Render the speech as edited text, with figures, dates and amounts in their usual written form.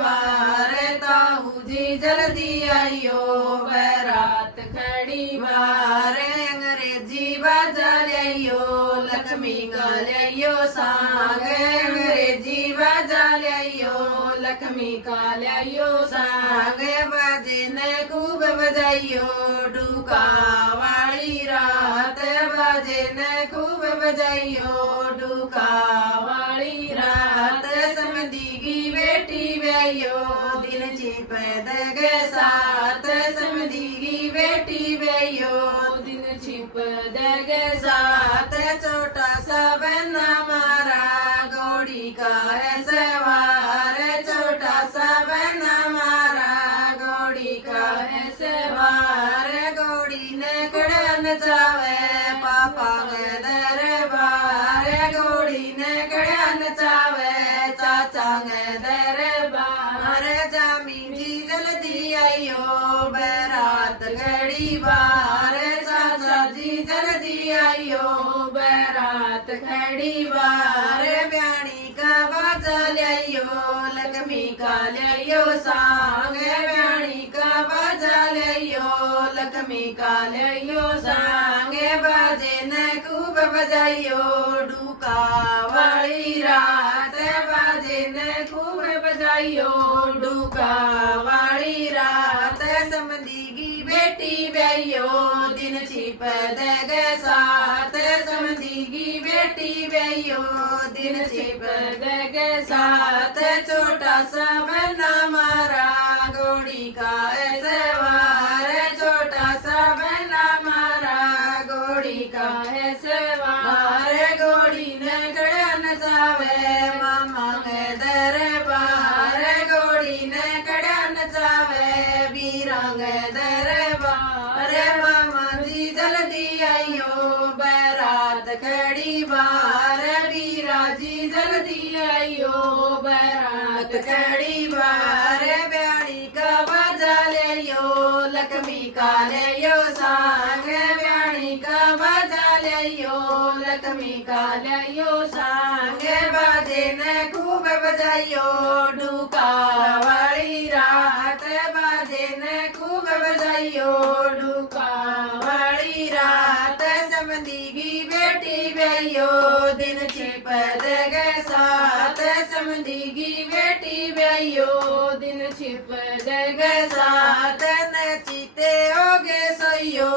बार ताऊ जी जल्दी आइयो बारात खड़ी बार अंग्रेजी बाजा लियो लक्ष्मी का लियो सांग अंग्रेजी बाजा लियो लक्ष्मी का लियो सांग बाजे ने खूब बजाइयो डूका वाली रात बाजे ने खूब बजाइयो डूका वाली रात समदीगी बेटी व्यायो दिन छिप दगे साथ समदीगी बेटी व्यायो दिन छिप दगे साथ छोटा सा बन्ना मारा घोड़ी का है सवार छोटा सा बन्ना मारा घोड़ी का है सवार घोड़ी ने कड़ा नचावे पापा के दरबार घोड़ी ने कड़ा नचावे चाचा के दरबार जामी जी जल्दी आइयो बारात घड़ी बार चाचा जी जल्दी आइयो बारात घड़ी बार ब्याणी का बाजा लियो लक्ष्मी का लियो सांग ब्याणी का बाजा लियो लक्ष्मी का लियो सांग बाजे ने खूब बजाइयो डूका वाली रात बाजे ने खूब बजाइयो डूका वाली रात समदीगी बेटी व्यायो दिन छिप दगे साथ समदीगी बेटी व्यायो दिन छिप दगे साथ छोटा सा बन्ना मारा घोड़ी का सवार छोटा सा बन्ना मारा घोड़ी का है सवार घोड़ी ने कड़ा नचावे मामा के दरबार घोड़ी ने कड़ा नचावे वीरा के दरबार मामा जी जल्दी आइयो बारात खड़ी बार वीरा जी जल्दी आइयो बारात खड़ी बार ब्याणी का बाजा लियो लक्ष्मी का लियो सांग ब्याणी का बाजा लियो लक्ष्मी का लियो सांग बाजे ने खूब बजाइयो डूका वाली रात बाजे ने खूब बजाइयो डूका वाली रात समदीगी बेटी व्यायो दिन छिप दगे साथ समदीगी बेटी व्यायो दिन छिप दगे साथ नचीते होगे सोइयो